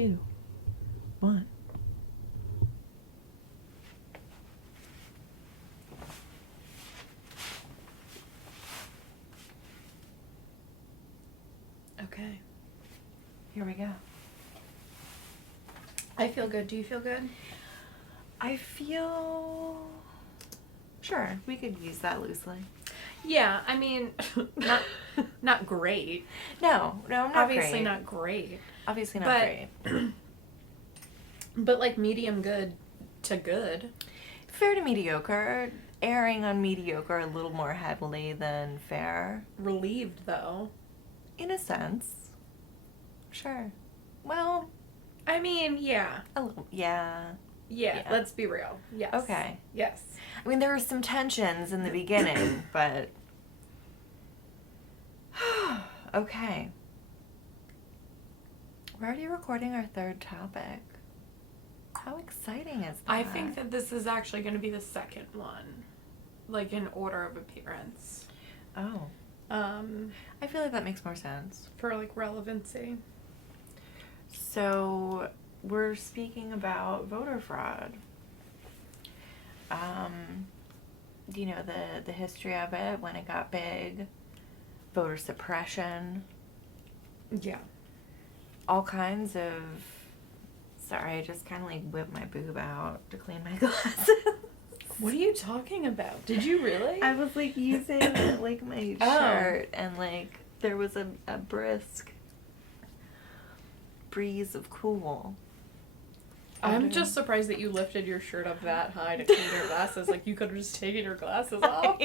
2, 1. Okay. Here we go. I feel good. Do you feel good? I feel... Sure, we could use that loosely. Yeah, I mean, not great. No, not Obviously great. not great. Obviously not But- great. But like medium good to good. Fair to mediocre. Erring on mediocre a little more heavily than fair. Relieved though. In a sense. Sure. Well, I mean, yeah. a little, yeah. Yeah, let's be real. Yes. Okay. Yes. I mean, there were some tensions in the beginning, but... Okay. We're already recording our third topic. How exciting is that? I think that this is actually going to be the second one. Like in order of appearance. Oh. I feel like that makes more sense. For like relevancy. So, we're speaking about voter fraud. You know, the history of it, when it got big, voter suppression, Yeah. all kinds of... Sorry, I just kind of like whipped my boob out to clean my glasses. What are you talking about? Did you really? I was like using like my shirt and like there was a brisk breeze of cool. I'm just surprised that you lifted your shirt up that high to clean your glasses. Like, you could have just taken your glasses off.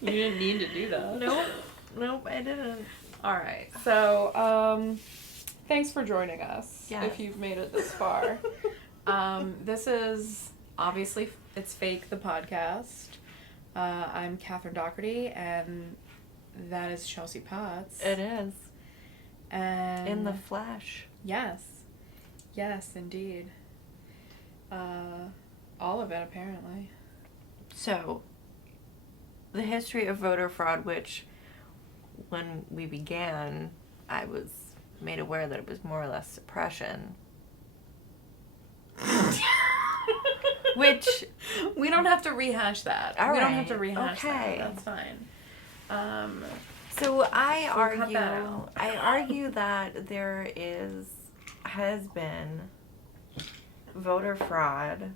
You didn't need to do that. Nope, I didn't. All right. So, thanks for joining us. Yes. If you've made it this far. This is, obviously, it's Fake, the podcast. I'm Catherine Doherty, and that is Chelsea Potts. It is. And In the flesh. Yes. Yes, indeed. All of it, apparently. So, the history of voter fraud, which when we began, I was made aware that it was more or less suppression. Which... We don't have to rehash that. All we don't right. have to rehash Okay. that. That's fine. So I We'll cut that out. argue that there has been voter fraud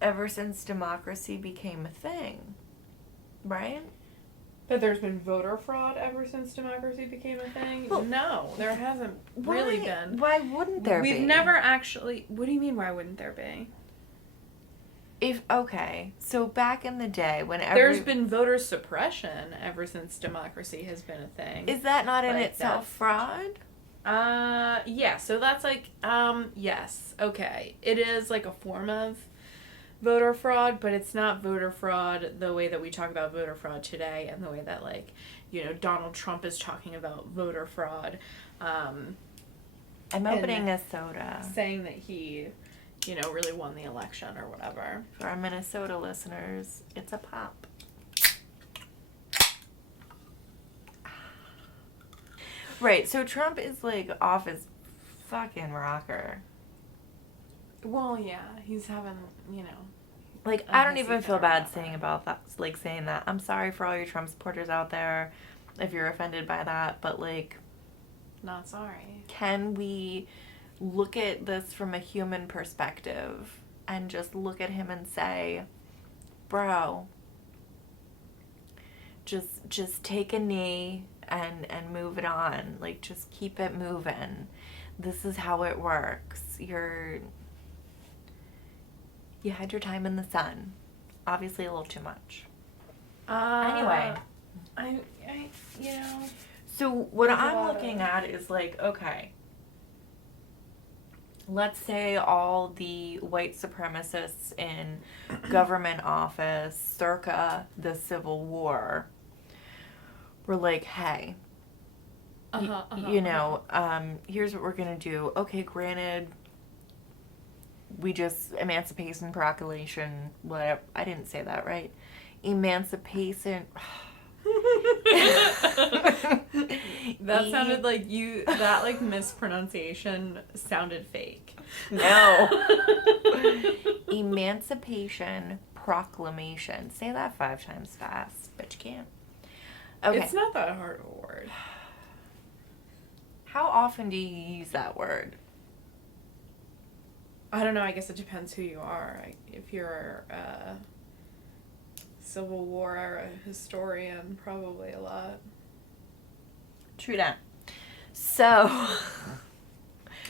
ever since democracy became a thing, right? But there's been voter fraud ever since democracy became a thing? Well, no, there hasn't really been. Why wouldn't there be? We've never actually... What do you mean, why wouldn't there be? Okay, so back in the day when There's been voter suppression ever since democracy has been a thing. Is that not in Like itself fraud? Yeah, so that's like, yes, okay. It is like a form of voter fraud, but it's not voter fraud the way that we talk about voter fraud today and the way that, like, you know, Donald Trump is talking about voter fraud. I'm opening a soda. Saying that he, you know, really won the election or whatever. For our Minnesota listeners, it's a pop. Right, so Trump is like off his fucking rocker. Well, yeah, he's having, you know. Like, I don't even feel bad saying about that, like saying that. I'm sorry for all your Trump supporters out there if you're offended by that, but like... Not sorry. Can we look at this from a human perspective and just look at him and say, bro, just take a knee and move it on. Like, just keep it moving. This is how it works. You had your time in the sun. Obviously a little too much. Anyway. I you know. So what I'm looking at is like, okay, let's say all the white supremacists in government office circa the Civil War were like, hey, you know, here's what we're going to do. Okay, granted, we just, Emancipation Proclamation, whatever, I didn't say that right. Emancipation, That sounded like that like mispronunciation sounded fake. No. Emancipation Proclamation. Say that 5 times fast, but you can't. Okay. It's not that hard of a word. How often do you use that word? I don't know. I guess it depends who you are. If you're a Civil War historian, probably a lot. True that. So. I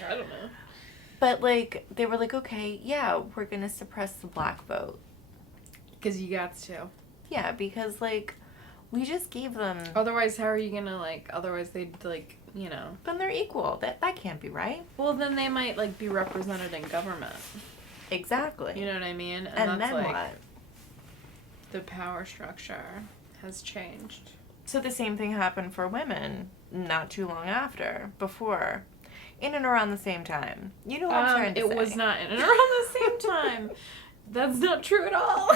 don't know. But, like, they were like, okay, yeah, we're going to suppress the black vote. Because you got to. Yeah, because, like, we just gave them... Otherwise, how are you going to, like... Otherwise, they'd, like, you know... Then they're equal. That can't be right. Well, then they might, like, be represented in government. Exactly. You know what I mean? And that's, then like, what? The power structure has changed. So the same thing happened for women not too long after, before... In and around the same time. You know what I'm trying to say. It was not in and around the same time. That's not true at all.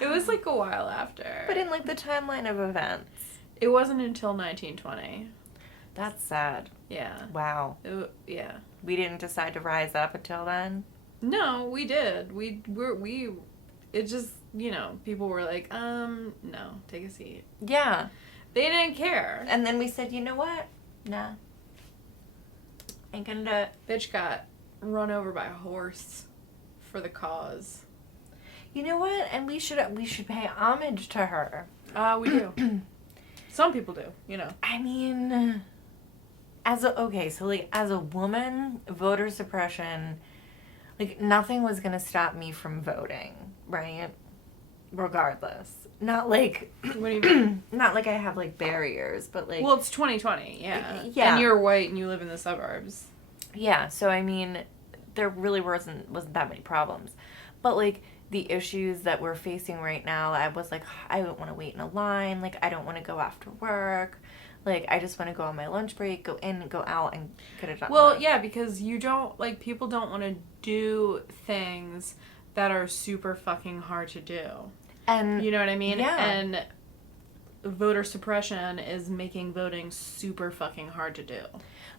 It was like a while after. But in like the timeline of events. It wasn't until 1920. That's sad. Yeah. Wow. Yeah. We didn't decide to rise up until then? No, we did. It just, you know, people were like, no, take a seat. Yeah. They didn't care. And then we said, you know what? Nah. Ain't gonna do it. Bitch got run over by a horse for the cause. You know what? And we should pay homage to her. We do. Some people do, you know. I mean, as a woman, voter suppression, like, nothing was gonna stop me from voting, right? Regardless. Not like... What do you mean? Not like I have, like, barriers, but, like... Well, it's 2020, yeah. Yeah. And you're white and you live in the suburbs. Yeah, so, I mean, there really wasn't that many problems. But, like, the issues that we're facing right now, I was like, I don't want to wait in a line. Like, I don't want to go after work. Like, I just want to go on my lunch break, go in, go out, and get it done. Well, yeah, because you don't... Like, people don't want to do things that are super fucking hard to do. And you know what I mean? Yeah. And voter suppression is making voting super fucking hard to do.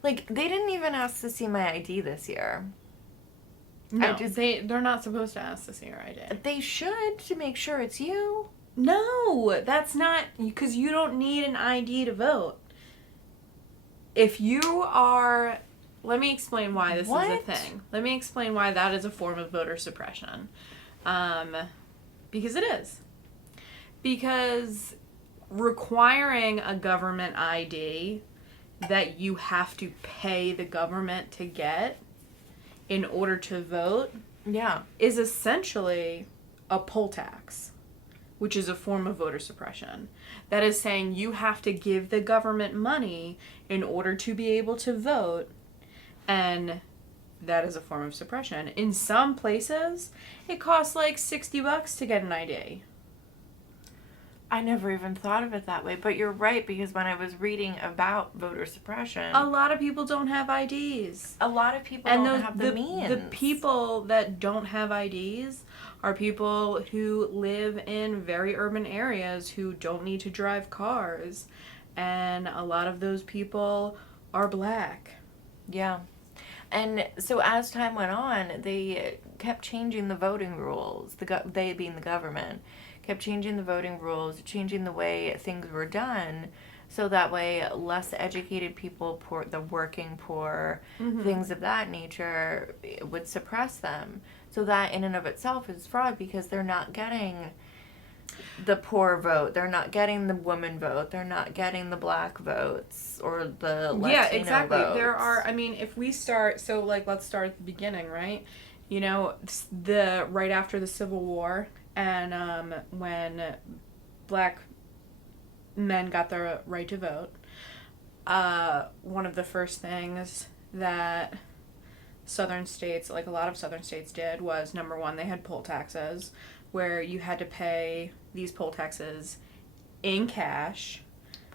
like, they didn't even ask to see my ID this year. No, they're not supposed to ask to see your ID. They should, to make sure it's you. No, that's not, because you don't need an ID to vote. If you are, let me explain why this is a thing. Let me explain why that is a form of voter suppression. Because it is. Because requiring a government ID that you have to pay the government to get in order to vote is essentially a poll tax, which is a form of voter suppression. That is saying you have to give the government money in order to be able to vote, and that is a form of suppression. In some places, it costs like $60 to get an ID. I never even thought of it that way, but you're right, because when I was reading about voter suppression... A lot of people don't have IDs. A lot of people don't have the means. The people that don't have IDs are people who live in very urban areas who don't need to drive cars. And a lot of those people are black. Yeah. And so as time went on, they kept changing the voting rules, they being the government, kept changing the voting rules, changing the way things were done, so that way less educated people, the working poor, things of that nature, would suppress them. So that in and of itself is fraud, because they're not getting the poor vote, they're not getting the woman vote, they're not getting the black votes or the Latino yeah, exactly. votes. There are, I mean, if we start, so like let's start at the beginning, right? You know, right after the Civil War, and when black men got the right to vote, one of the first things that southern states, like a lot of southern states did, was number one, they had poll taxes, where you had to pay these poll taxes in cash.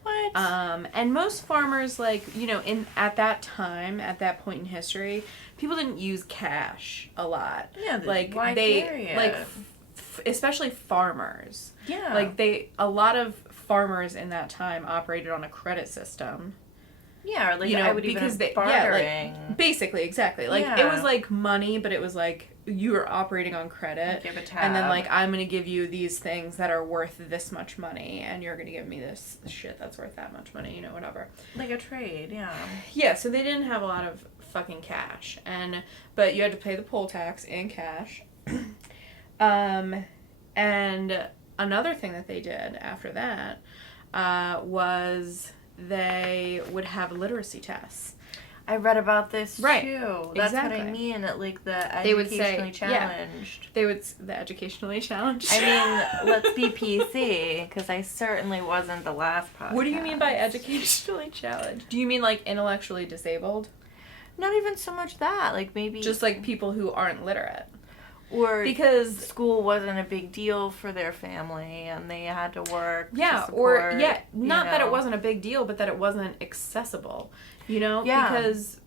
What? And most farmers, like, you know, at that time, at that point in history, people didn't use cash a lot. Yeah, like why they period? like especially farmers. Yeah. Like, a lot of farmers in that time operated on a credit system. Yeah, or like, You know, I would because even bartering. bartering. Basically, exactly. Like, Yeah. it was like money, but it was like you were operating on credit. Give a tab. And then, like, I'm going to give you these things that are worth this much money, and you're going to give me this shit that's worth that much money, you know, whatever. Like a trade, yeah. Yeah, so they didn't have a lot of fucking cash. But you had to pay the poll tax in cash. And another thing that they did after that was they would have literacy tests. I read about this Right. too. That's Exactly. what I mean. Like the They would say, educationally challenged. The educationally challenged. I mean, let's be PC, because I certainly wasn't the last podcast. What do you mean by educationally challenged? Do you mean like intellectually disabled? Not even so much that. Like maybe Just like people who aren't literate. or Because school wasn't a big deal for their family and they had to work. yeah, to support, not that it know. wasn't a big deal, but that it wasn't accessible. You know, Yeah. because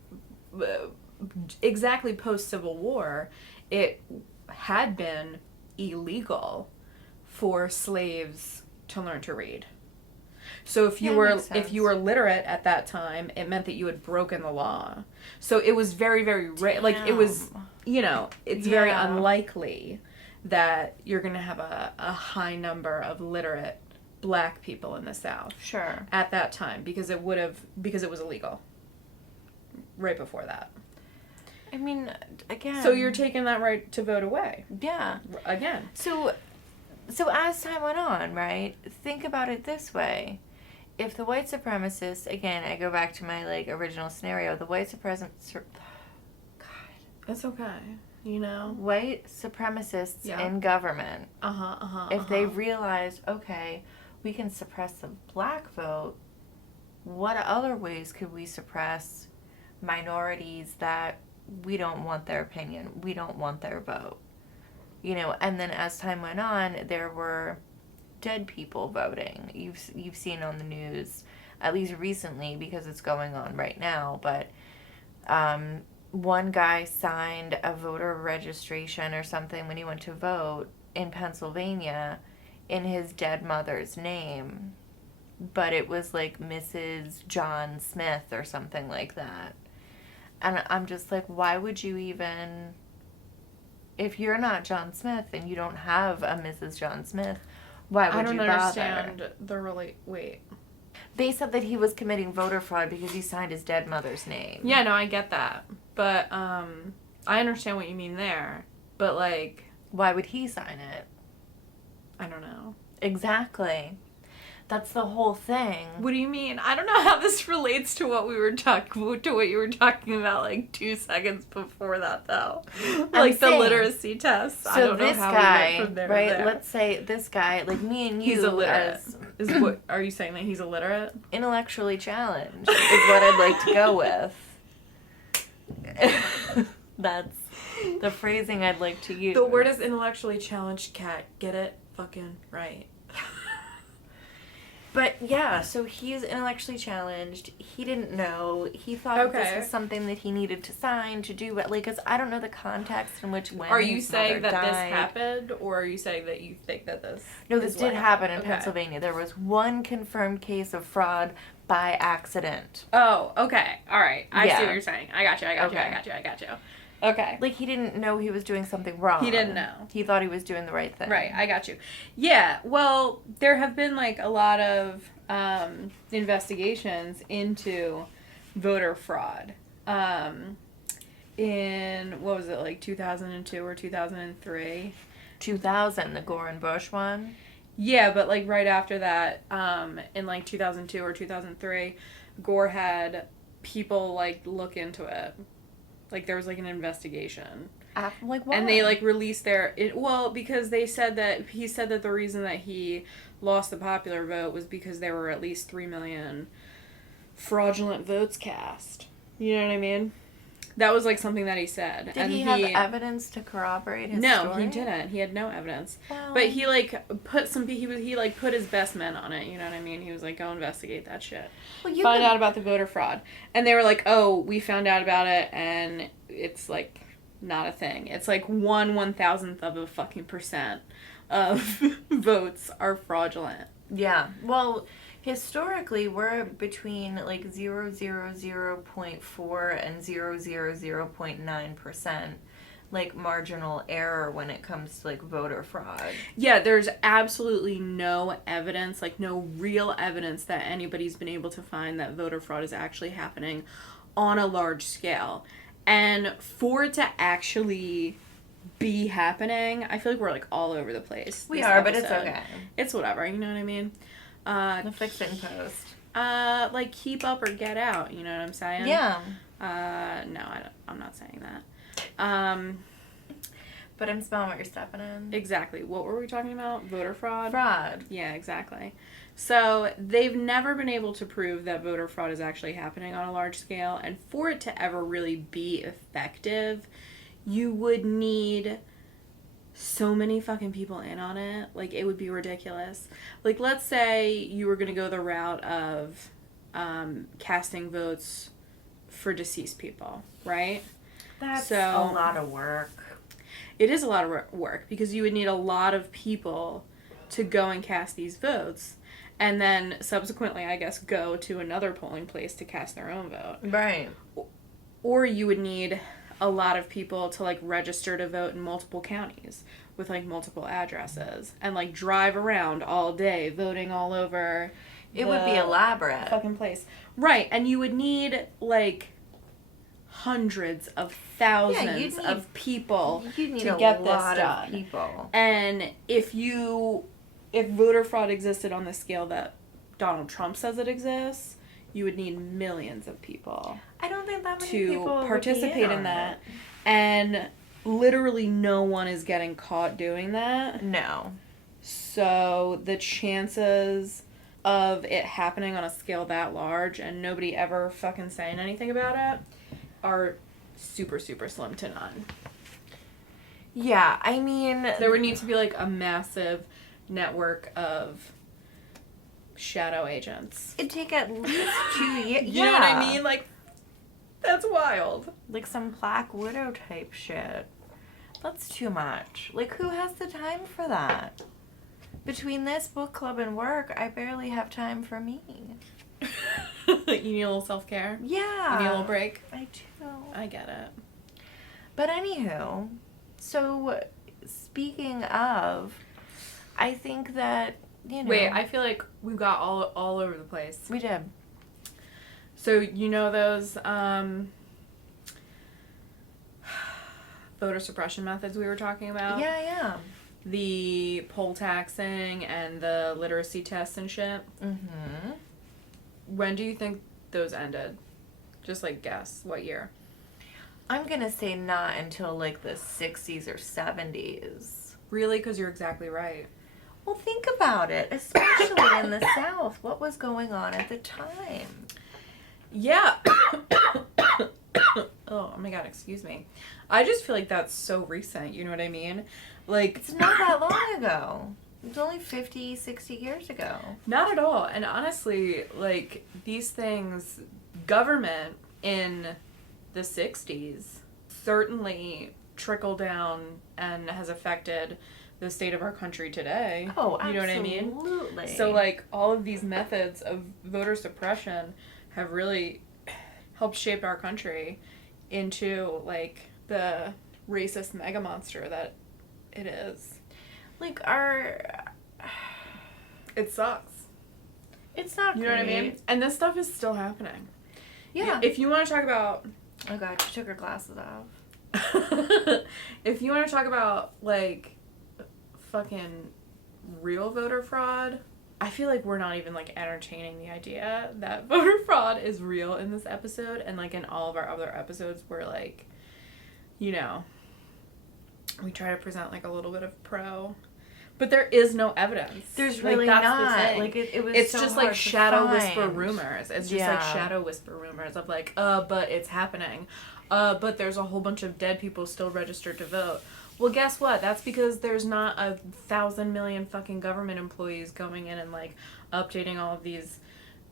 exactly post Civil War, it had been illegal for slaves to learn to read. So if you Yeah, were makes sense. literate at that time, it meant that you had broken the law. So it was very, very rare. Like it was, you know, it's very Yeah. unlikely that you're going to have a high number of literate black people in the South Sure. at that time because it was illegal right before that. I mean, again. So you're taking that right to vote away Yeah. again. So as time went on, right? Think about it this way. If the white supremacists, again, I go back to my like original scenario, the white It's okay. You know? white supremacists Yeah. in government, if they Uh-huh. realized, okay, we can suppress the black vote, what other ways could we suppress minorities that we don't want their opinion, we don't want their vote? You know, and then as time went on, there were dead people voting. You've seen on the news, at least recently, because it's going on right now, but one guy signed a voter registration or something when he went to vote in Pennsylvania in his dead mother's name, but it was like Mrs. John Smith or something like that. And I'm just like, why would you even, if you're not John Smith and you don't have a Mrs. John Smith, why would you bother? I don't understand wait. They said that he was committing voter fraud because he signed his dead mother's name. Yeah, no, I get that. But I understand what you mean there. But like, Why would he sign it? I don't know. Exactly. That's the whole thing. What do you mean? I don't know how this relates to what you were talking about like 2 seconds before that though. Like the saying, literacy tests. So I don't know this how guy, we went from there to right? there. Let's say this guy, like me and you, He's illiterate. as What are you saying, that he's illiterate? intellectually challenged is what I'd like to go with. That's the phrasing I'd like to use. The word is intellectually challenged, Kat. Get it fucking right. But yeah, so he's intellectually challenged. He didn't know. He thought that Okay. this was something that he needed to sign to do, but like, cause I don't know the context in which when. Are you his saying mother that this died. happened, or are you saying that you think that this? No, this is what did happen in Okay. Pennsylvania. There was one confirmed case of fraud by accident. Oh, okay. All right. I Yeah. see what you're saying. I got you. Okay. Like, he didn't know he was doing something wrong. He didn't know. He thought he was doing the right thing. Right, I got you. Yeah, well, there have been like a lot of investigations into voter fraud. In, what was it, like 2002 or 2003? 2000, the Gore and Bush one. Yeah, but like right after that, in like 2002 or 2003, Gore had people like look into it. Like there was like an investigation. Like, why? And they like released because he said that the reason that he lost the popular vote was because there were at least 3 million fraudulent votes cast. You know what I mean? That was like something that he said. Did he have evidence to corroborate his No, story? he didn't. He had no evidence. Well, But he like put his best men on it, you know what I mean? He was like, go investigate that shit. well, Find out about the voter fraud. And they were like, oh, we found out about it and it's like not a thing. It's like 1/1000th of a fucking percent of votes are fraudulent. Yeah. Well, historically, we're between like 0.4 and 0.9% like marginal error when it comes to like voter fraud. Yeah, there's absolutely no evidence, like no real evidence that anybody's been able to find that voter fraud is actually happening on a large scale. And for it to actually be happening, I feel like we're like all over the place. We are, but it's okay. It's whatever, you know what I mean? We'll fix it in post. Like keep up or get out, you know what I'm saying? Yeah. No, I'm not saying that. But I'm smelling what you're stepping in. Exactly. What were we talking about? Voter fraud? Fraud. Yeah, exactly. So they've never been able to prove that voter fraud is actually happening on a large scale. And for it to ever really be effective, you would need so many fucking people in on it. Like, it would be ridiculous. Like, let's say you were going to go the route of casting votes for deceased people, right? That's a lot of work. It is a lot of work because you would need a lot of people to go and cast these votes and then subsequently, I guess, go to another polling place to cast their own vote. Right. Or you would need a lot of people to, like, register to vote in multiple counties with, like, multiple addresses and, like, drive around all day voting all over. It would be elaborate. Fucking place. Right. And you would need, like, hundreds of thousands of people to get this done. People. And if voter fraud existed on the scale that Donald Trump says it exists, you would need millions of people. I don't think that many to people participate in that. And literally no one is getting caught doing that. No. So the chances of it happening on a scale that large and nobody ever fucking saying anything about it are super, super slim to none. Yeah, I mean... There would need to be, like, a massive network of shadow agents. It'd take at least 2 years. You know what I mean? Like, that's wild. Like some Black Widow type shit. That's too much. Like, who has the time for that? Between this book club and work, I barely have time for me. You need a little self-care? Yeah. You need a little break? I do. I get it. But anywho, so speaking of, I think that, you know... Wait, I feel like we got all over the place. We did. So, you know those voter suppression methods we were talking about? Yeah. The poll taxing and the literacy tests and shit? Mm-hmm. When do you think those ended? Just, like, guess. What year? I'm gonna say not until, like, the 60s or 70s. Really? Because you're exactly right. Well, think about it. Especially in the South. What was going on at the time? Yeah. Oh my god, excuse me. I just feel like that's so recent, you know what I mean? Like... It's not that long ago. It was only 50, 60 years ago. Not at all. And honestly, like, these things, government in the 60s certainly trickled down and has affected the state of our country today. Oh, you know what I mean? Absolutely. So, like, all of these methods of voter suppression have really helped shape our country into, like, the racist mega monster that it is. Like, It sucks. It's not You know what I mean? And this stuff is still happening. Yeah. If you want to talk about... Oh god, she took her glasses off. If you want to talk about, like, fucking real voter fraud, I feel like we're not even, like, entertaining the idea that voter fraud is real in this episode. And, like, in all of our other episodes, we're, like, you know, we try to present, like, a little bit of pro. But there is no evidence. There's really that's not. The thing. Like, it was it's so just, hard like, to shadow find. whisper rumors. It's just, like, shadow whisper rumors of, like, but it's happening. But there's a whole bunch of dead people still registered to vote. Well, guess what? That's because there's not 1,000 million fucking government employees going in and, like, updating all of these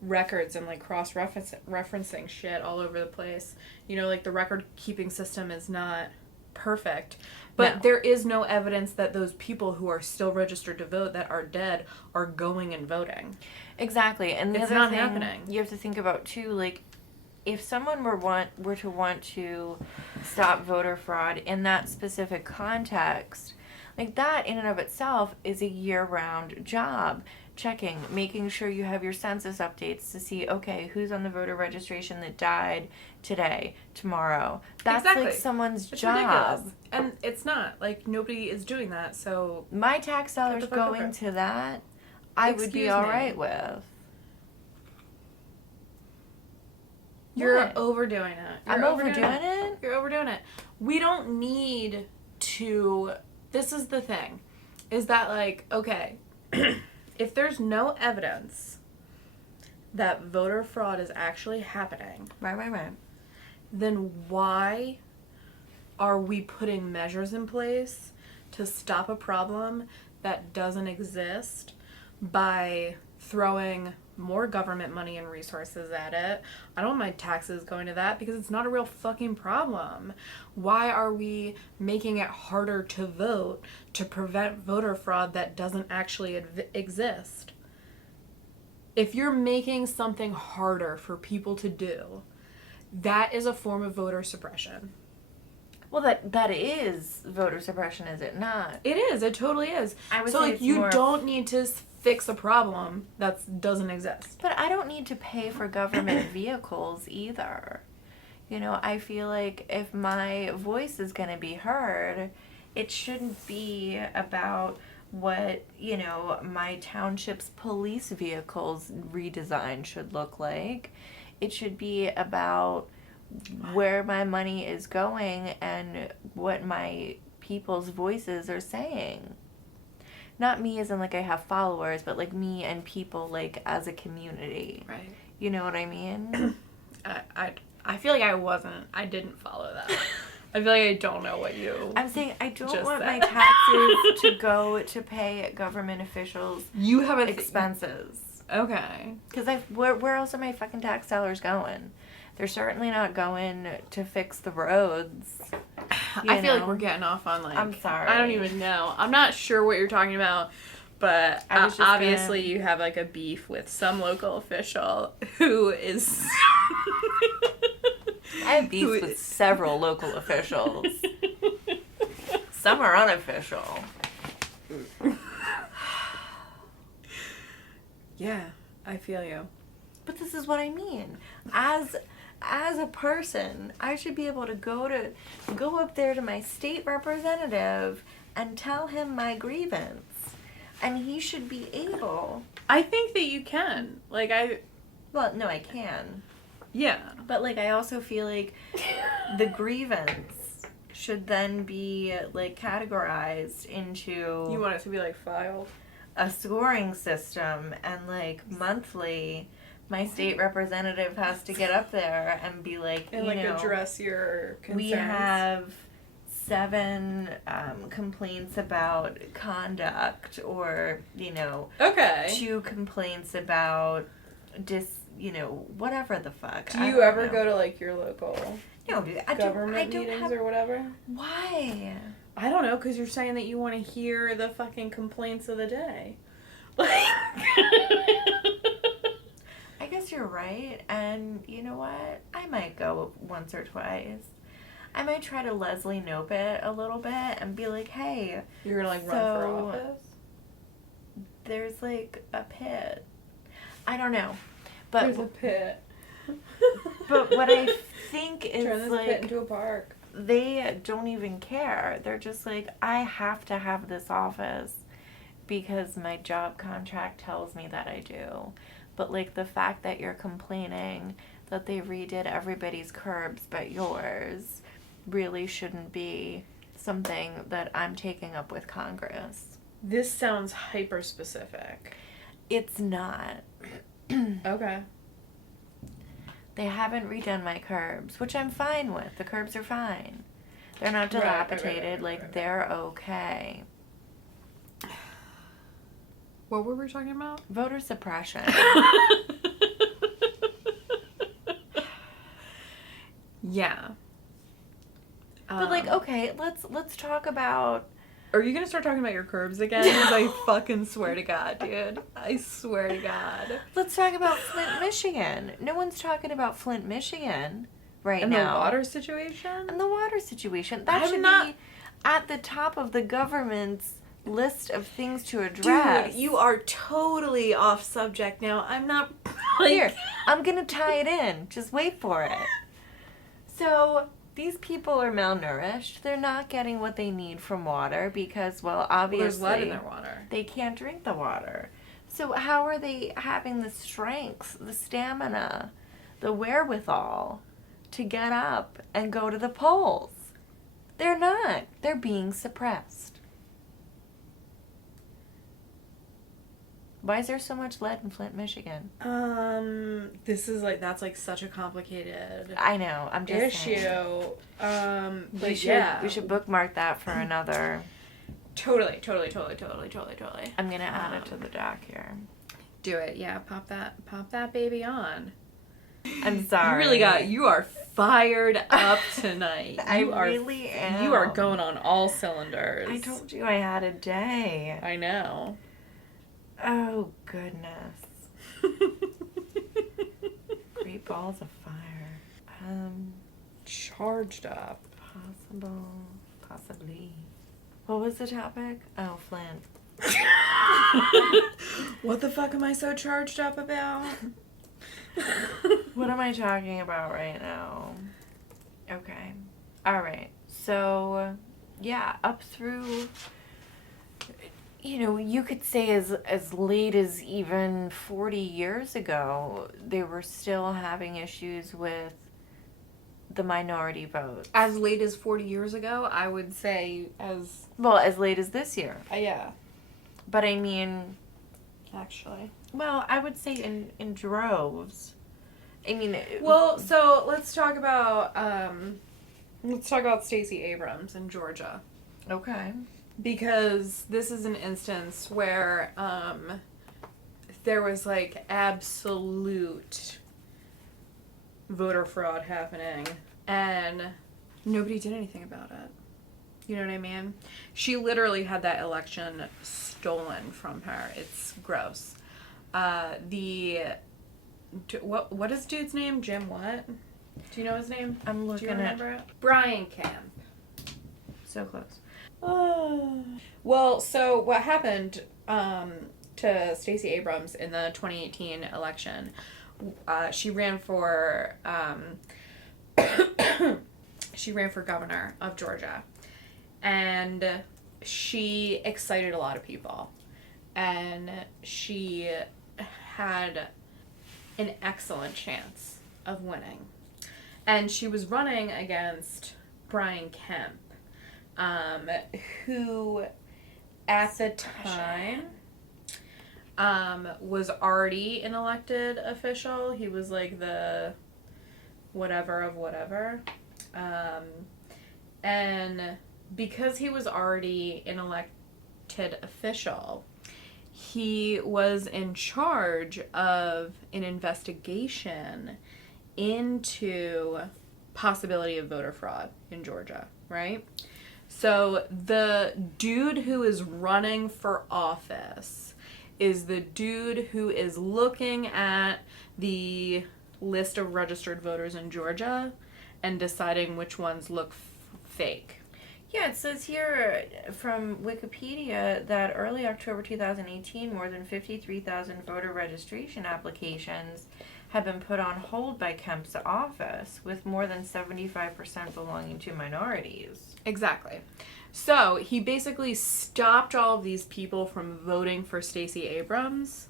records and, like, cross-referencing shit all over the place. You know, like, the record-keeping system is not perfect. But No. there is no evidence that those people who are still registered to vote that are dead are going and voting. Exactly. And the It's other not thing happening. you have to think about too, like, if someone were to want to stop voter fraud in that specific context, like that in and of itself is a year-round job. Checking, making sure you have your census updates to see, okay, who's on the voter registration that died today, tomorrow. That's like Exactly. someone's It's job. ridiculous. And it's not. Like, nobody is doing that, so... My tax dollars Get the fuck going over it. to that, I would be Excuse all me. right with. You're What? overdoing it. I'm overdoing it? You're overdoing it. We don't need to... This is the thing. Is that, like, okay, if there's no evidence that voter fraud is actually happening, Right. then why are we putting measures in place to stop a problem that doesn't exist by throwing more government money and resources at it? I don't want my taxes going to that because it's not a real fucking problem. Why are we making it harder to vote to prevent voter fraud that doesn't actually exist? If you're making something harder for people to do, that is a form of voter suppression. Well, that is voter suppression, is it not? It is. It totally is. I would So, say like, it's you more don't need to fix a problem that doesn't exist. But I don't need to pay for government vehicles either. You know, I feel like if my voice is going to be heard, it shouldn't be about what, you know, my township's police vehicles redesign should look like. It should be about where my money is going and what my people's voices are saying. Not me as in, like, I have followers, but, like, me and people, like, as a community. Right. You know what I mean? I feel like I didn't follow that. I feel like I don't know what you... I'm saying I don't Just want my that. taxes to go to pay government officials You have a... expenses. Okay. Because where else are my fucking tax dollars going? They're certainly not going to fix the roads. I feel like we're getting off on, like... I'm sorry. I don't even know. I'm not sure what you're talking about, but I was just obviously gonna- you have, like, a beef with some local official who is... I have beef with several local officials. Some are unofficial. Yeah, I feel you. But this is what I mean. As a person, I should be able to go up there to my state representative and tell him my grievance. And he should be able. I think that you can. Like, Well, no, I can. Yeah. But, like, I also feel like the grievance should then be, like, categorized into You want it to be, like, filed? a scoring system, and, like, monthly my state representative has to get up there and be like, And, you like, know, address your concerns. we have 7 complaints about conduct, or, you know, Okay. 2 complaints about whatever the fuck. Do I you don't ever know. go to, like, your local No, I government don't meetings have. or whatever? Why? I don't know, because you're saying that you want to hear the fucking complaints of the day. Like... I guess you're right, and you know what? I might go once or twice. I might try to Leslie Knope it a little bit and be like, hey, You're gonna, like, run for office? there's, like, a pit. I don't know. But There's a pit. but what I think is, Turn this like, pit into a park. they don't even care. They're just like, I have to have this office because my job contract tells me that I do. But, like, the fact that you're complaining that they redid everybody's curbs but yours really shouldn't be something that I'm taking up with Congress. This sounds hyper specific. It's not. Okay. They haven't redone my curbs, which I'm fine with. The curbs are fine. They're not Right, dilapidated. right. Like, they're okay. What were we talking about? Voter suppression. Yeah. But like, okay, let's talk about. Are you gonna start talking about your curbs again? Because I fucking swear to God, dude. I swear to God. Let's talk about Flint, Michigan. No one's talking about Flint, Michigan right And now. the water situation? And the water situation. That I'm should not- be at the top of the government's list of things to address. Dude, you are totally off subject now. I'm not. Here, I'm gonna tie it in. Just wait for it. So, these people are malnourished. They're not getting what they need from water because, well, obviously, There's lead in their water. they can't drink the water. So, how are they having the strength, the stamina, the wherewithal to get up and go to the polls? They're not. They're being suppressed. Why is there so much lead in Flint, Michigan? This is like, that's like such a complicated I know. I'm just saying. issue. But We should, yeah. we should bookmark that for another. Totally. I'm gonna add it to the doc here. Do it, yeah. Pop that baby on. I'm sorry. You are fired up tonight. I You are, really am. You are going on all cylinders. I told you I had a day. I know. Oh goodness. Great balls of fire. Charged up. Possibly. What was the topic? Oh, Flint. What the fuck am I so charged up about? What am I talking about right now? Okay. All right. So, yeah, up through, you could say as late as even 40 years ago, they were still having issues with the minority vote. As late as 40 years ago, I would say as late as this year. yeah. But I mean, Actually. well, I would say in droves. I mean, Well, so let's talk about Stacey Abrams in Georgia. okay. Because this is an instance where there was like absolute voter fraud happening and nobody did anything about it. You know what I mean? She literally had that election stolen from her. It's gross. What is dude's name? Jim what? Do you know his name? I'm Do looking you at remember it? Brian Kemp. so close. Well, so what happened to Stacey Abrams in the 2018 election? She ran for governor of Georgia, and she excited a lot of people, and she had an excellent chance of winning, and she was running against Brian Kemp, who at the time was already an elected official. He was like the whatever of whatever. And because he was already an elected official, he was in charge of an investigation into possibility of voter fraud in Georgia, right? So the dude who is running for office is the dude who is looking at the list of registered voters in Georgia and deciding which ones look fake. Yeah, it says here from Wikipedia that early October 2018, more than 53,000 voter registration applications have been put on hold by Kemp's office, with more than 75% belonging to minorities. Exactly. So he basically stopped all of these people from voting for Stacey Abrams,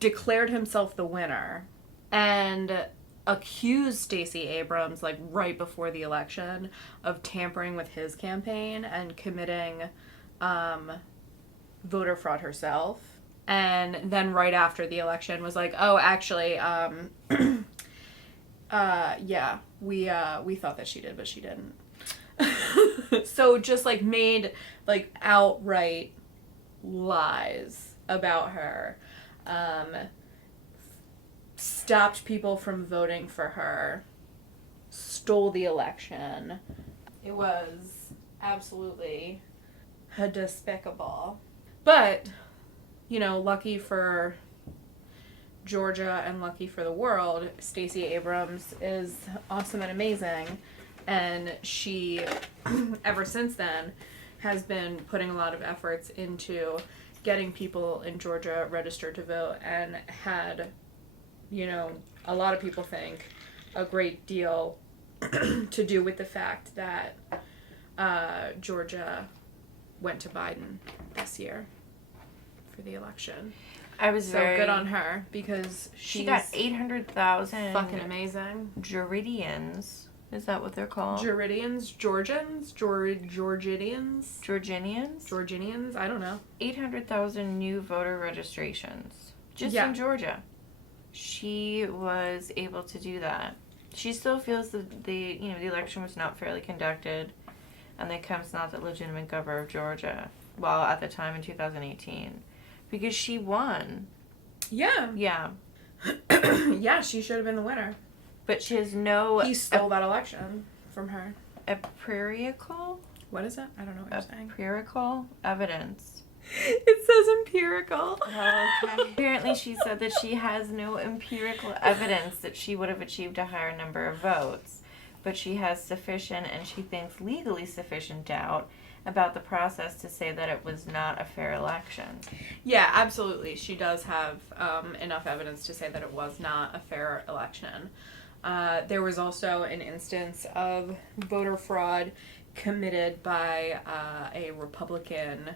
declared himself the winner, and accused Stacey Abrams, like right before the election, of tampering with his campaign and committing voter fraud herself. And then right after the election was like, oh, actually, yeah, we thought that she did, but she didn't. So just like made like outright lies about her, stopped people from voting for her, stole the election. It was absolutely despicable. But, you know, lucky for Georgia and lucky for the world, Stacey Abrams is awesome and amazing. And she, ever since then, has been putting a lot of efforts into getting people in Georgia registered to vote, and had, you know, a lot of people think a great deal to do with the fact that Georgia went to Biden this year for the election. I was so good on her, because she got 800,000 fucking amazing. Juridians. Is that what they're called? Juridians? Georgians? Georgidians? Georginians? I don't know. 800,000 new voter registrations. Just in Georgia. She was able to do that. She still feels that the election was not fairly conducted, and that Kemp's not the legitimate governor of Georgia. Well, at the time in 2018. Because she won. Yeah. Yeah. Yeah, she should have been the winner. But she has no... He stole that election from her. Empirical? What is that? I don't know what you're saying. Empirical evidence. It says empirical. Okay. Apparently she said that she has no empirical evidence that she would have achieved a higher number of votes. But she has sufficient, and she thinks legally sufficient, doubt about the process to say that it was not a fair election. Yeah, absolutely. She does have enough evidence to say that it was not a fair election. There was also an instance of voter fraud committed by a Republican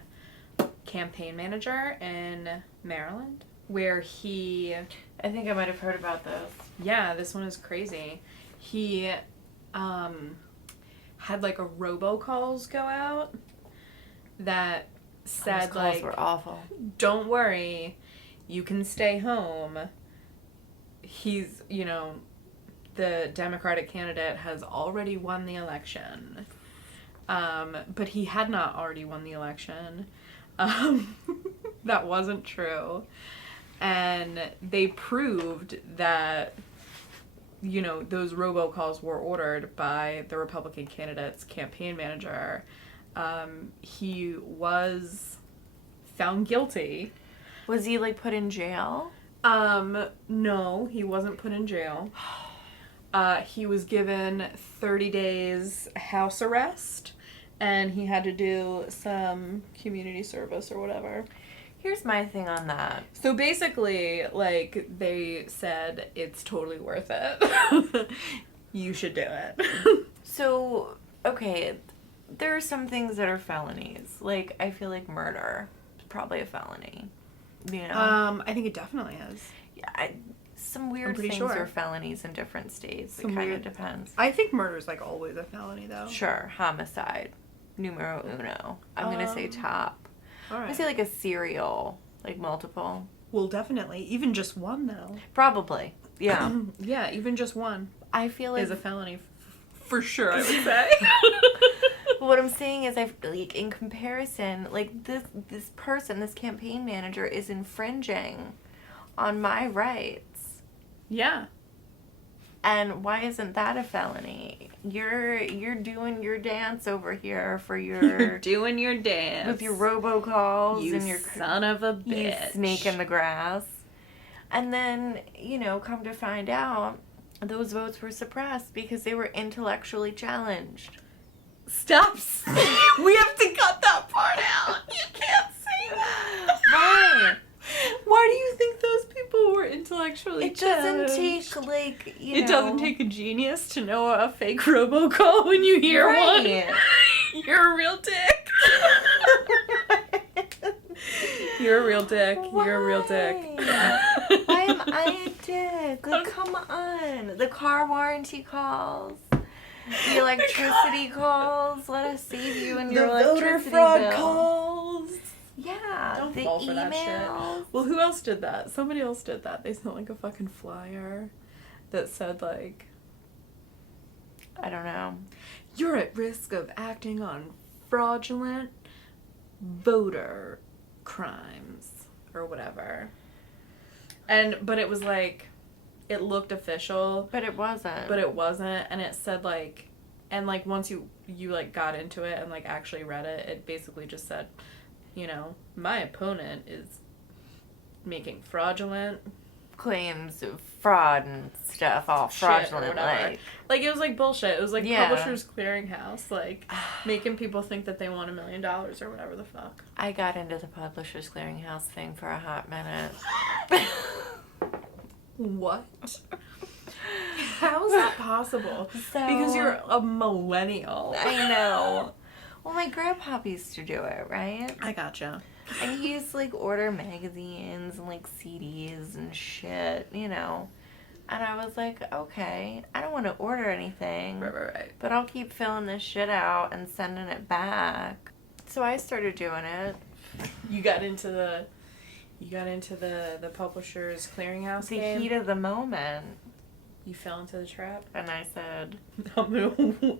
campaign manager in Maryland, where he... I think I might have heard about this. Yeah, this one is crazy. He had like a robocalls go out that said, those calls like, were awful. Don't worry, you can stay home. He's, you know, the Democratic candidate has already won the election. But he had not already won the election. That wasn't true. And they proved that, you know, those robocalls were ordered by the Republican candidate's campaign manager. He was found guilty. Was he, like, put in jail? No, he wasn't put in jail. He was given 30 days house arrest, and he had to do some community service or whatever. Here's my thing on that. So basically, like, they said it's totally worth it. You should do it. So, okay, there are some things that are felonies. Like, I feel like murder is probably a felony. You know? I think it definitely is. Yeah, some weird things are felonies in different states. It kind of depends. I think murder is, like, always a felony, though. Sure. Homicide. Numero uno. I'm going to say top. All right. I say, like, a serial. Like, multiple. Well, definitely. Even just one, though. Probably. Yeah. Yeah, even just one. I feel like... is a felony. For sure, I would say. What I'm saying is, like, in comparison, like, this person, this campaign manager, is infringing on my rights. Yeah. And why isn't that a felony? You're doing your dance over here for your... You're doing your dance. With your robocalls you and your... son of a bitch. You snake in the grass. And then, you know, come to find out, those votes were suppressed because they were intellectually challenged. Stop. We have to cut that part out. You can't say that. Why? Why do you think those people were intellectually challenged? It doesn't take, like, you know... It doesn't take a genius to know a fake robocall when you hear one. You're a real dick. You're a real dick. Why? You're a real dick. Why am I a dick? Like, come on. The car warranty calls. The electricity calls. Let us save you in your electricity bill. The voter fraud calls. Yeah. Don't the fall for that shit. emails. Well, who else did that? Somebody else did that. They sent, like, a fucking flyer that said, like... I don't know. You're at risk of acting on fraudulent voter crimes. Or whatever. But it was, like... it looked official, But it wasn't. but it wasn't, and it said, like, and, like, once you like, got into it and, like, actually read it, it basically just said, you know, my opponent is making fraudulent claims of fraud and stuff, all shit or fraudulent, whatever. Like, it was, like, bullshit. It was, like, Yeah. Publishers Clearinghouse, like, making people think that they won $1 million or whatever the fuck. I got into the Publishers Clearinghouse thing for a hot minute. What? How is that possible? So, Because you're a millennial. I know. Well, my grandpa used to do it, right? I gotcha. And he used to, like, order magazines and, like, CDs and shit, you know. And I was like, okay, I don't want to order anything. Right. But I'll keep filling this shit out and sending it back. So I started doing it. You got into the Publishers Clearinghouse The game? heat of the moment. You fell into the trap? And I said... I'm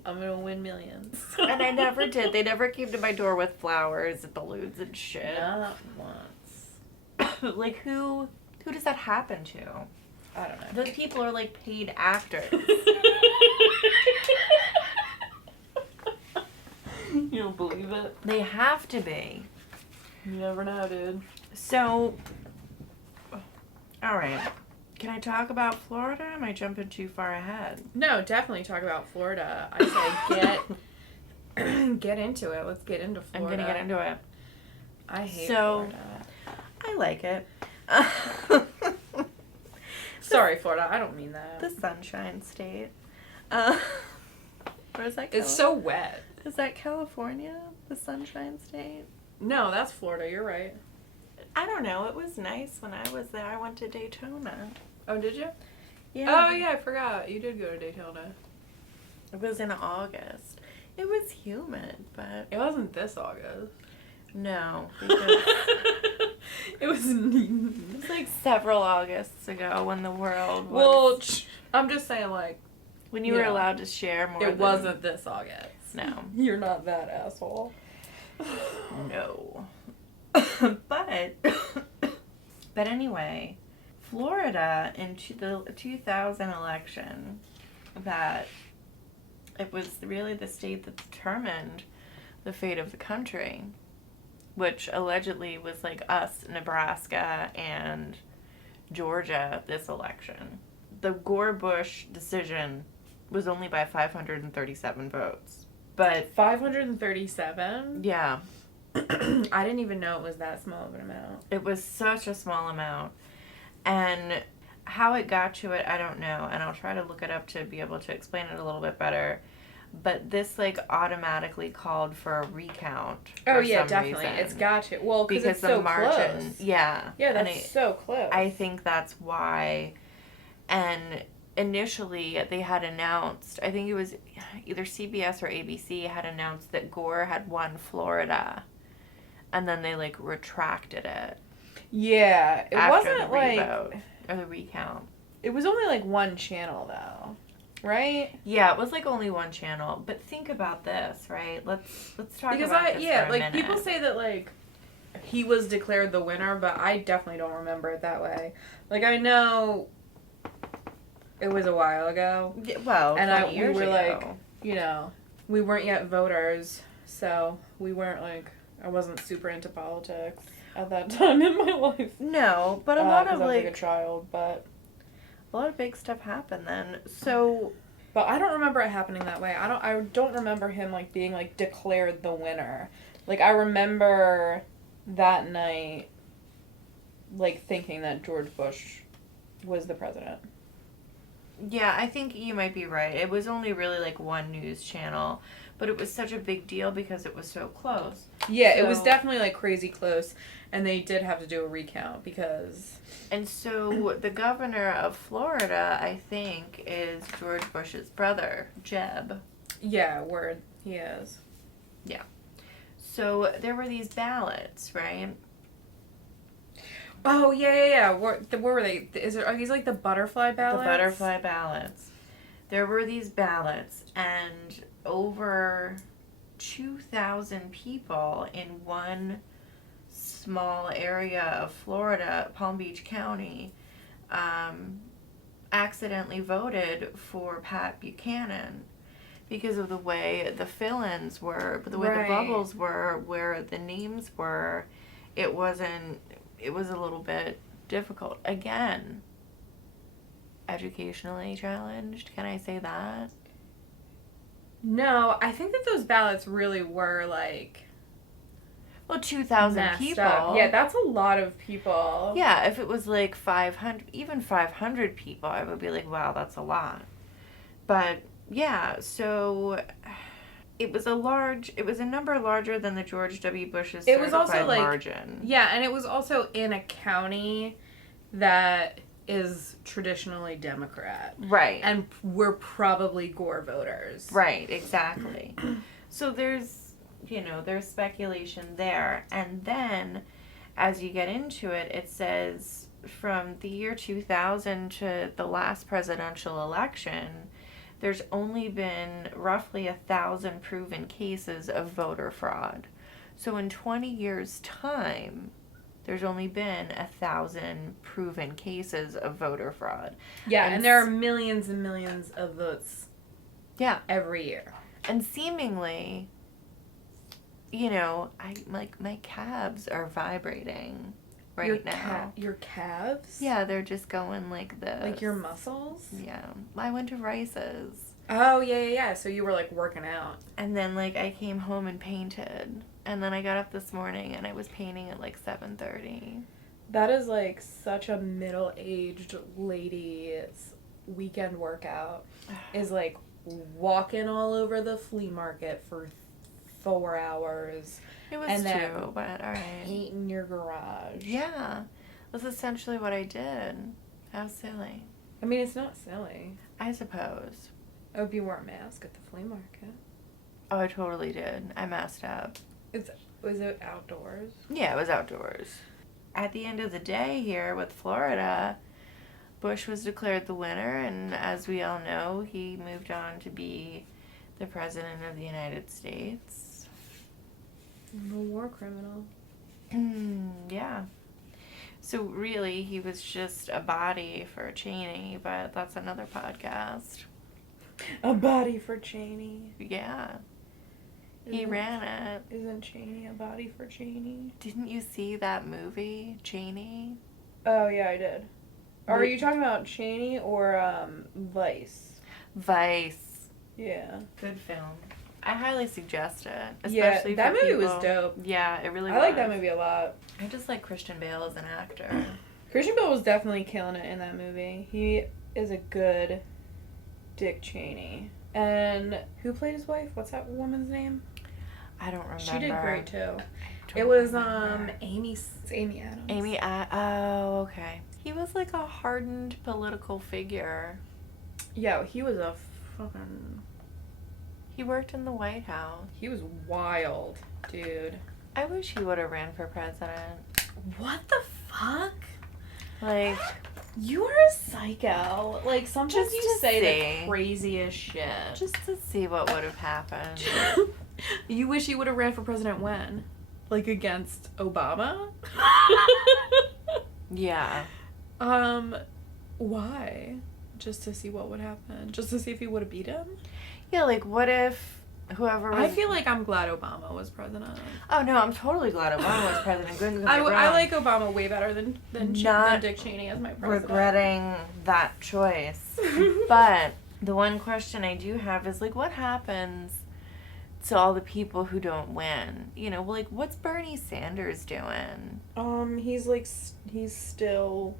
gonna win millions. And I never did. They never came to my door with flowers and balloons and shit. Not once. Like, who does that happen to? I don't know. Those people are, like, paid actors. You don't believe it? They have to be. You never know, dude. So, all right. Can I talk about Florida? Am I jumping too far ahead? No, definitely talk about Florida. I say get into it. Let's get into Florida. I'm going to get into it. I hate So- Florida. I like it. Sorry, Florida. I don't mean that. The Sunshine State. Where's that? It's so wet. Is that California? The Sunshine State? No, that's Florida. You're right. I don't know. It was nice when I was there. I went to Daytona. Oh, did you? Yeah. Oh, yeah, I forgot. You did go to Daytona. It was in August. It was humid, but It wasn't this August. no. Because It was... it was like several Augusts ago when the world was... Well, I'm just saying, like, when you were yeah. allowed to share more it than... wasn't this August. No. You're not that asshole. No. But anyway, Florida in the 2000 election, that it was really the state that determined the fate of the country, which allegedly was like us, Nebraska, and Georgia this election. The Gore-Bush decision was only by 537 votes. But 537? yeah, I didn't even know it was that small of an amount. it was such a small amount. And how it got to it, I don't know. And I'll try to look it up to be able to explain it a little bit better. But this, like, automatically called for a recount. Oh, for yeah, some definitely. reason. It's got to. Well, because it's the so margin. close. Yeah. Yeah, And that's so close. I think that's why. And initially, they had announced, I think it was either CBS or ABC had announced that Gore had won Florida. And then they, like, retracted it. Yeah, it after wasn't the like... revote, or the recount. It was only like one channel, though. Right? Yeah, it was like only one channel. But think about this, right? Let's talk Because about this for a like, minute. people say that, like, he was declared the winner, but I definitely don't remember it that way. Like, I know it was a while ago. Yeah, well, And 20 we years were ago. like, you know, we weren't yet voters, so we weren't, like, I wasn't super into politics at that time in my life. No, but a lot 'cause of I was, like a child, but a lot of big stuff happened then. So, but I don't remember it happening that way. I don't remember him, like, being, like, declared the winner. Like, I remember that night, like, thinking that George Bush was the president. yeah, I think you might be right. It was only really like one news channel, but it was such a big deal because it was so close. Yeah, it was So- definitely, like, crazy close, and they did have to do a recount because... And so the governor of Florida, I think, is George Bush's brother, Jeb. Yeah, word. He is. So there were these ballots, right? Oh, yeah. What were they? Are these, like, the butterfly ballots? The butterfly ballots. There were these ballots, and over 2,000 people in one small area of Florida, Palm Beach County, accidentally voted for Pat Buchanan because of the way the fill-ins were, the way the Right. bubbles were, where the names were. It was a little bit difficult. Again, educationally challenged. Can I say that? No, I think that those ballots really were like Well, 2,000 messed people. up. Yeah, that's a lot of people. Yeah, if it was like 500, even 500 people, I would be like, wow, that's a lot. But yeah, so it was a number larger than the George W. Bush's It was certified also, like, margin. Yeah, and it was also in a county that is traditionally Democrat. Right. And we're probably Gore voters. Right, exactly. So there's speculation there. And then as you get into it, it says from the year 2000 to the last presidential election, there's only been roughly 1,000 proven cases of voter fraud. So in 20 years' time, there's only been 1,000 proven cases of voter fraud. Yeah, and there are millions and millions of votes. Yeah. Every year. And seemingly, my calves are vibrating right now. Your calves? Yeah, they're just going like this. Like your muscles? Yeah. I went to Rice's. Oh, yeah. So you were, like, working out. And then, like, I came home and painted. And then I got up this morning and I was painting at, like, 7:30. That is, like, such a middle-aged lady's weekend workout. Is, like, walking all over the flea market for 4 hours. It was and then too, but all right. Painting your garage. Yeah. That's essentially what I did. How silly. I mean, it's not silly. I suppose. I hope you wore a mask at the flea market. Oh, I totally did. I messed up. Was it outdoors? Yeah, it was outdoors. At the end of the day here with Florida, Bush was declared the winner, and as we all know, he moved on to be the President of the United States. I'm a war criminal. Yeah. So really, he was just a body for Cheney, but that's another podcast. A body for Cheney. Yeah. He ran it. Isn't Cheney a body for Cheney? Didn't you see that movie, Cheney? Oh, yeah, I did. Are you talking about Cheney or Vice? Vice. Yeah. Good film. I highly suggest it. Especially that movie was dope. Yeah, it really was. I like that movie a lot. I just like Christian Bale as an actor. Christian Bale was definitely killing it in that movie. He is a good Dick Cheney. And who played his wife? What's that woman's name? I don't remember. She did great too. It was Amy Adams. Oh, okay. He was like a hardened political figure. Yeah, he was a fucking... He worked in the White House. He was wild, dude. I wish he would have ran for president. What the fuck? Like... You are a psycho. Like, sometimes Just you to say see. the craziest shit. Just to see what would have happened. You wish he would have ran for president when? Like, against Obama? Yeah. Why? Just to see what would happen? Just to see if he would have beat him? Yeah, like, what if whoever was... I feel like I'm glad Obama was president. Oh, no, I'm totally glad Obama was president. Good, I like Obama way better than Dick Cheney as my president. Regretting that choice. But the one question I do have is, like, what happens to all the people who don't win? You know, like, what's Bernie Sanders doing? He's still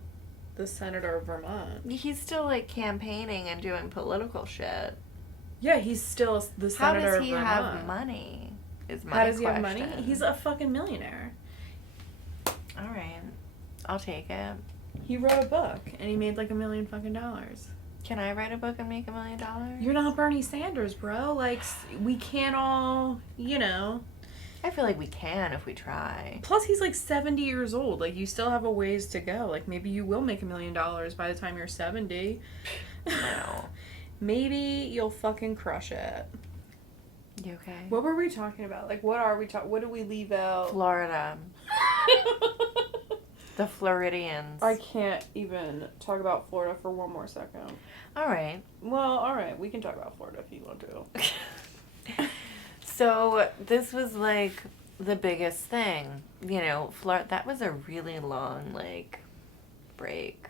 the senator of Vermont. He's still, like, campaigning and doing political shit. Yeah, he's still the senator of Vermont. How does he have money? How does he have money? He's a fucking millionaire. All right. I'll take it. He wrote a book, and he made like $1 million fucking dollars. Can I write a book and make $1 million? You're not Bernie Sanders, bro. Like, we can't all, I feel like we can if we try. Plus, he's like 70 years old. Like, you still have a ways to go. Like, maybe you will make $1 million by the time you're 70. No. Maybe you'll fucking crush it. You okay? What were we talking about? Like, what are we talking? What did we leave out? Florida. The Floridians. I can't even talk about Florida for one more second. All right. Well, all right. We can talk about Florida if you want to. So this was like the biggest thing. You know, that was a really long, like, break.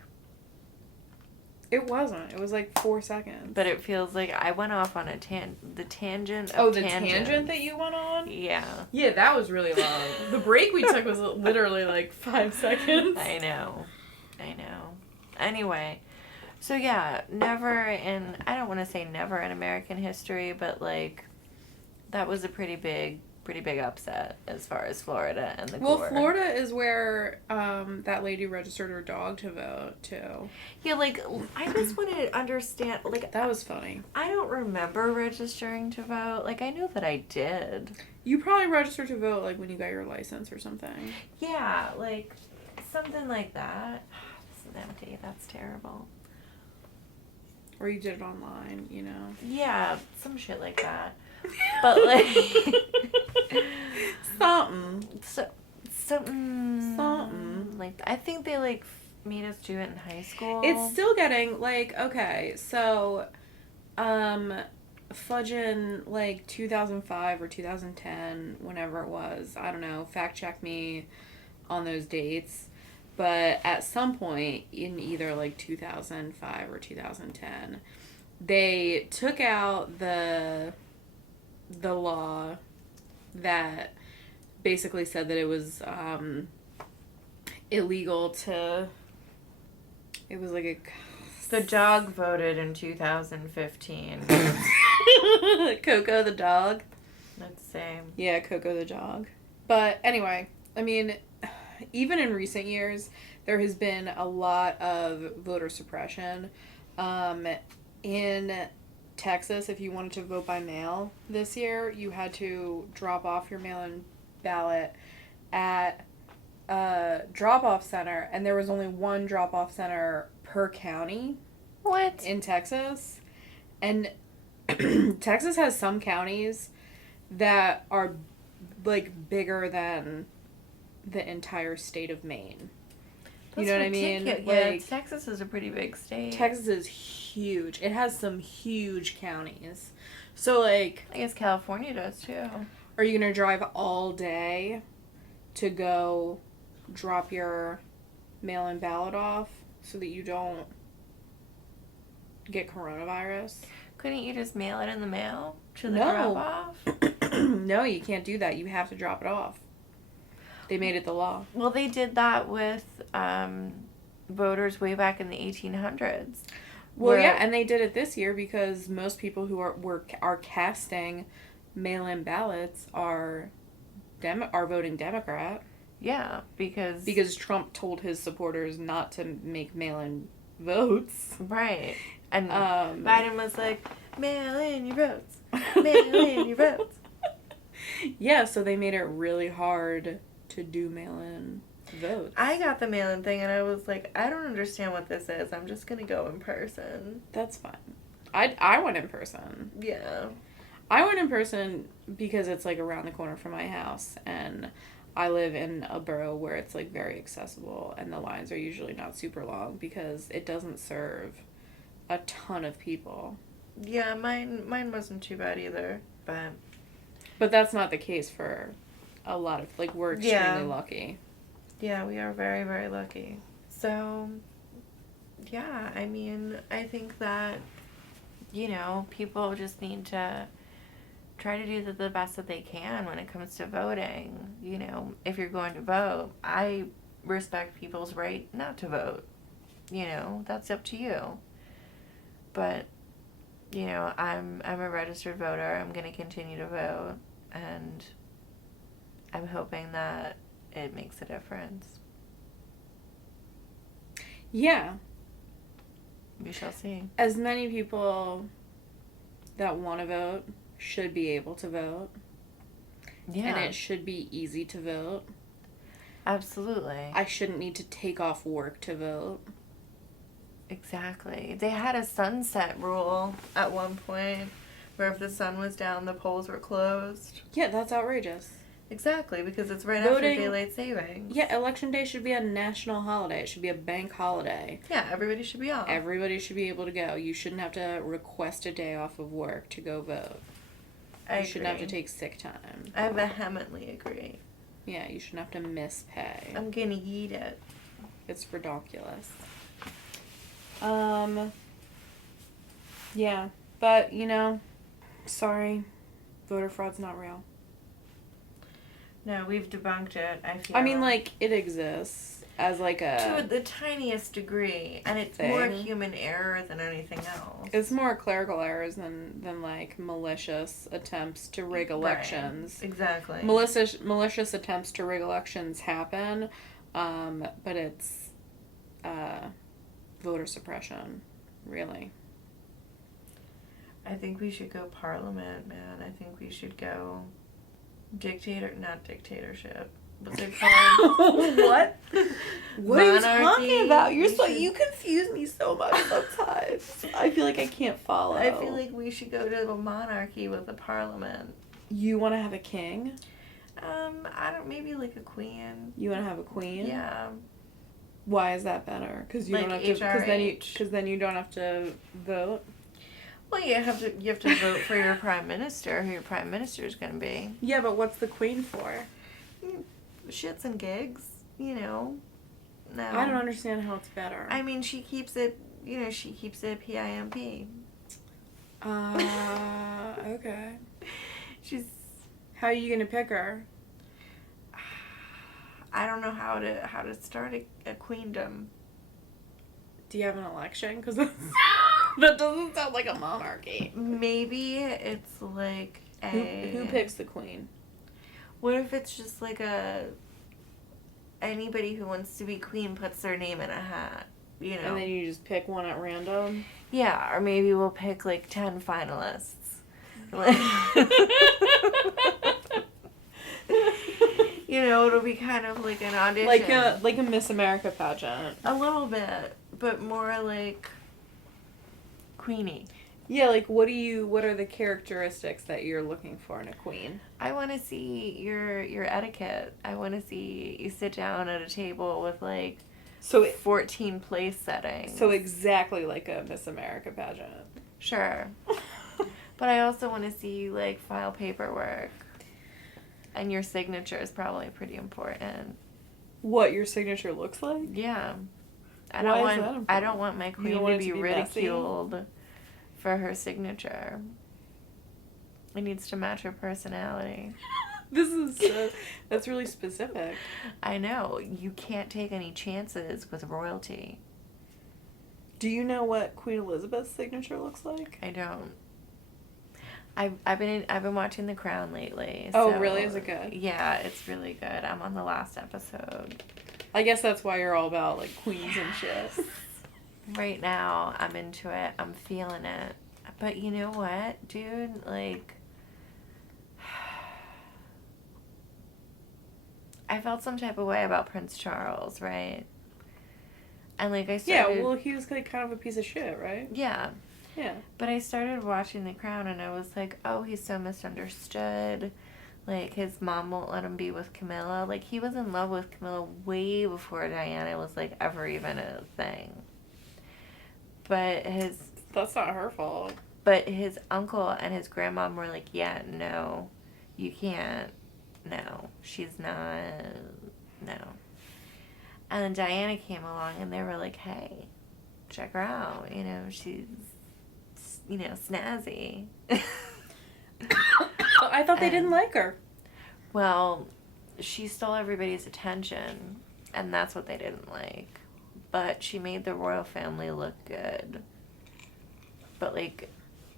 It wasn't. It was like 4 seconds. But it feels like I went off on the tangent of Oh, the tangents. tangent that you went on? Yeah. Yeah, that was really long. The break we took was literally like 5 seconds. I know. Anyway, so yeah, I don't want to say never in American history, but like, that was a pretty big upset as far as Florida and the Well, gore. Florida is where that lady registered her dog to vote, too. Yeah, like, I just want to understand, like... That was funny. I don't remember registering to vote. Like, I know that I did. You probably registered to vote, like, when you got your license or something. Yeah, like, something like that. This is empty. That's terrible. Or you did it online, you know? Yeah, some shit like that. But, like... Something. Like, I think they, like, made us do it in high school. It's still getting, like, okay, so, fudging, like, 2005 or 2010, whenever it was, I don't know, fact check me on those dates, but at some point in either, like, 2005 or 2010, they took out the law that basically said that it was illegal to... It was like a... The dog voted in 2015. Coco the dog. Let's say. Yeah, Coco the dog. But anyway, I mean, even in recent years, there has been a lot of voter suppression. In Texas, if you wanted to vote by mail this year, you had to drop off your mail-in ballot at a drop-off center, and there was only one drop-off center per county. What? In Texas. And Texas has some counties that are, like, bigger than the entire state of Maine. That's you know what I mean? Yeah, Like, Texas is a pretty big state. Texas is huge. It has some huge counties. So, like... I guess California does, too. Are you going to drive all day to go drop your mail-in ballot off so that you don't get coronavirus? Couldn't you just mail it in the mail to the No. drop-off? No, you can't do that. You have to drop it off. They made it the law. Well, they did that with voters way back in the 1800s. Well, yeah, and they did it this year because most people who are casting mail-in ballots are voting Democrat. Yeah, because Trump told his supporters not to make mail-in votes. Right. And Biden was like, mail in your votes. Mail in your votes. Yeah, so they made it really hard to do mail-in votes. I got the mail-in thing and I was like, I don't understand what this is. I'm just going to go in person. That's fine. I went in person. Yeah. I went in person because it's, like, around the corner from my house, and I live in a borough where it's, like, very accessible, and the lines are usually not super long because it doesn't serve a ton of people. Yeah, mine wasn't too bad either, But that's not the case for a lot of, like, we're extremely lucky. Yeah, we are very, very lucky. So, yeah, I mean, I think that, you know, people just need to try to do the best that they can when it comes to voting. You know, if you're going to vote, I respect people's right not to vote. You know, that's up to you. But, you know, I'm a registered voter. I'm going to continue to vote, and I'm hoping that it makes a difference. Yeah. We shall see. As many people that want to vote should be able to vote. Yeah. And it should be easy to vote. Absolutely. I shouldn't need to take off work to vote. Exactly. They had a sunset rule at one point where if the sun was down, the polls were closed. Yeah, that's outrageous. Exactly, because it's right Voting- after daylight savings. Yeah, election day should be a national holiday. It should be a bank holiday. Yeah, everybody should be off. Everybody should be able to go. You shouldn't have to request a day off of work to go vote. You shouldn't have to take sick time. I vehemently agree. Yeah, you shouldn't have to miss pay. I'm gonna eat it. It's ridiculous. Yeah, but, you know, sorry, voter fraud's not real. No, we've debunked it, I feel. I mean, like, it exists as, like, to the tiniest degree, and it's more human error than anything else. It's more clerical errors than like, malicious attempts to rig elections. Right. Exactly. Malicious attempts to rig elections happen, but it's voter suppression, really. I think we should go parliament, man. I think we should go not dictatorship. What's it called? What? What are you Monarchy. talking about? You confuse me so much sometimes. I feel like I can't follow. I feel like we should go to a monarchy with a parliament. You want to have a king? Maybe like a queen. You want to have a queen? Yeah. Why is that better? Because you like don't have to. HRH. Because then you don't have to vote. Well, you have to vote for your prime minister, who your prime minister is going to be. Yeah, but what's the queen for? Shits and gigs, you know. No. I don't understand how it's better. I mean, she keeps it PIMP. Okay. She's. How are you gonna pick her? I don't know how to start a queendom. Do you have an election? Because that doesn't sound like a monarchy. Maybe it's like Who picks the queen? What if it's just like anybody who wants to be queen puts their name in a hat, you know? And then you just pick one at random? Yeah, or maybe we'll pick like 10 finalists. You know, it'll be kind of like an audition. Like a Miss America pageant. A little bit, but more like queenie. Yeah, like what are the characteristics that you're looking for in a queen? I want to see your etiquette. I want to see you sit down at a table with like 14 place settings. So exactly like a Miss America pageant. Sure. But I also want to see you like file paperwork. And your signature is probably pretty important. What your signature looks like? Yeah. Why is that important? I don't want my queen to be ridiculed messy? For her signature. It needs to match her personality. That's really specific. I know. You can't take any chances with royalty. Do you know what Queen Elizabeth's signature looks like? I don't. I've been watching The Crown lately. Oh, so, really? Is it good? Yeah, it's really good. I'm on the last episode. I guess that's why you're all about like queens and shit. Right now, I'm into it. I'm feeling it. But you know what, dude? Like, I felt some type of way about Prince Charles, right? And like I started. Yeah, well, he was like kind of a piece of shit, right? Yeah. Yeah. But I started watching The Crown and I was like, oh, he's so misunderstood. Like, his mom won't let him be with Camilla. Like, he was in love with Camilla way before Diana was, like, ever even a thing. But That's not her fault. But his uncle and his grandmom were like, yeah, no, you can't. No, she's not. No. And then Diana came along and they were like, hey, check her out. You know, she's, snazzy. I thought they didn't like her. Well, she stole everybody's attention, and that's what they didn't like. But she made the royal family look good. But, like,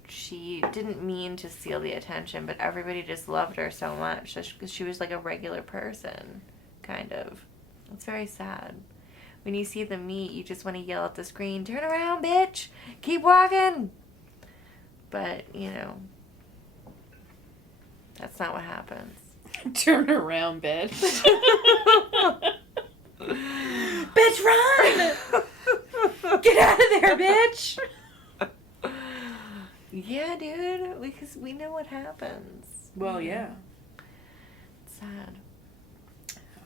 she didn't mean to steal the attention, but everybody just loved her so much because she was, like, a regular person, kind of. It's very sad. When you see them meet, you just want to yell at the screen, turn around, bitch! Keep walking! But, that's not what happens. Turn around, bitch. Bitch, run! Get out of there, bitch! Yeah, dude, because we know what happens. Well, yeah. sad.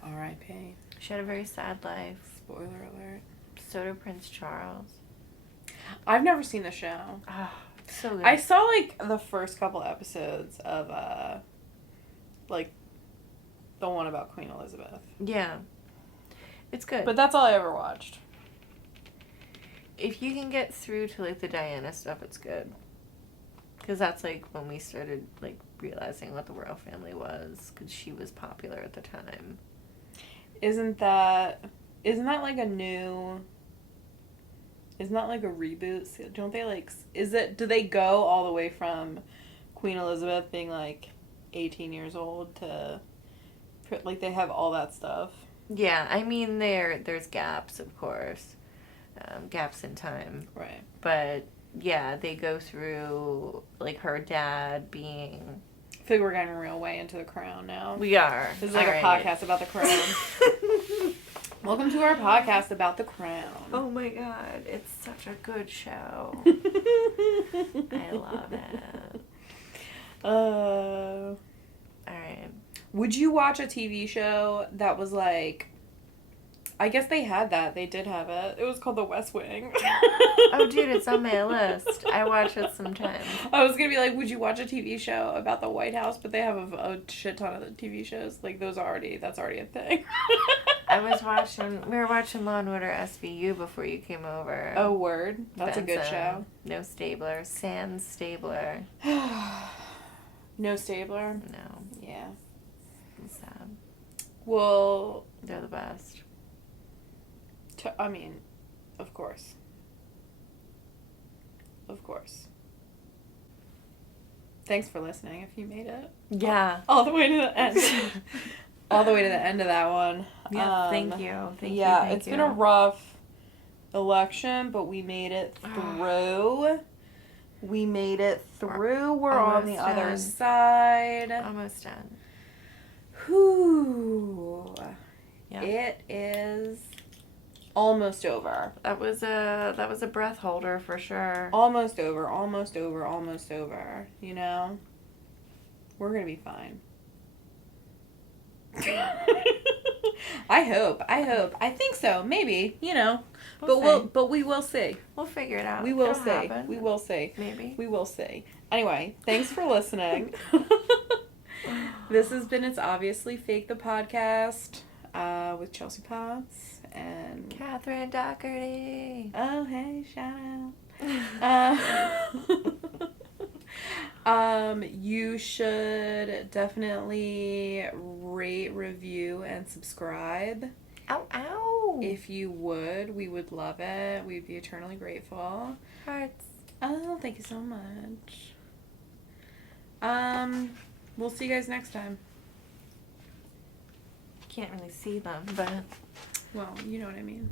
R.I.P. She had a very sad life. Spoiler alert. So did Prince Charles. I've never seen the show. Oh, so good. I saw, like, the first couple episodes of, like, the one about Queen Elizabeth. Yeah. It's good. But that's all I ever watched. If you can get through to, like, the Diana stuff, it's good. Because that's, like, when we started, like, realizing what the royal family was. Because she was popular at the time. Isn't that, like, a new... Isn't that, like, a reboot? Don't they, like... do they go all the way from Queen Elizabeth being, like, 18 years old to... Like, they have all that stuff. Yeah, I mean, there's gaps, of course. Gaps in time. Right. But, yeah, they go through, like, her dad being... I feel like we're getting real way into the crown now. We are. This is like a podcast about the crown. Welcome to our podcast about the crown. Oh my god, it's such a good show. I love it. Alright. Would you watch a TV show that was like... I guess they had that. They did have it. It was called The West Wing. Oh, dude, it's on my list. I watch it sometimes. I was going to be like, would you watch a TV show about the White House? But they have a shit ton of the TV shows. Like, that's already a thing. We were watching Law & Order SVU before you came over. Oh, word. That's Benson, a good show. No Stabler. Sans Stabler. No Stabler? No. Yeah. It's sad. Well... They're the best. I mean, of course. Of course. Thanks for listening if you made it. Yeah. All the way to the end. All the way to the end of that one. Yeah, thank you. Thank you. It's been a rough election, but we made it through. We made it through. We're on the other side. Almost done. Whew. Yeah. It is almost over. That was a breath holder for sure. Almost over, you know? We're gonna be fine. I hope. I think so. Maybe, you know. But we will see. We'll figure it out. We will It'll see. happen. We will see. Maybe. We will see. Anyway, thanks for listening. This has been It's Obviously Fake, the podcast, with Chelsea Potts and Catherine Doherty. Oh, hey, shout out. You should definitely rate, review, and subscribe. Ow, ow. If you would, we would love it. We'd be eternally grateful. Hearts. Oh, thank you so much. We'll see you guys next time. Can't really see them, but... Well, you know what I mean.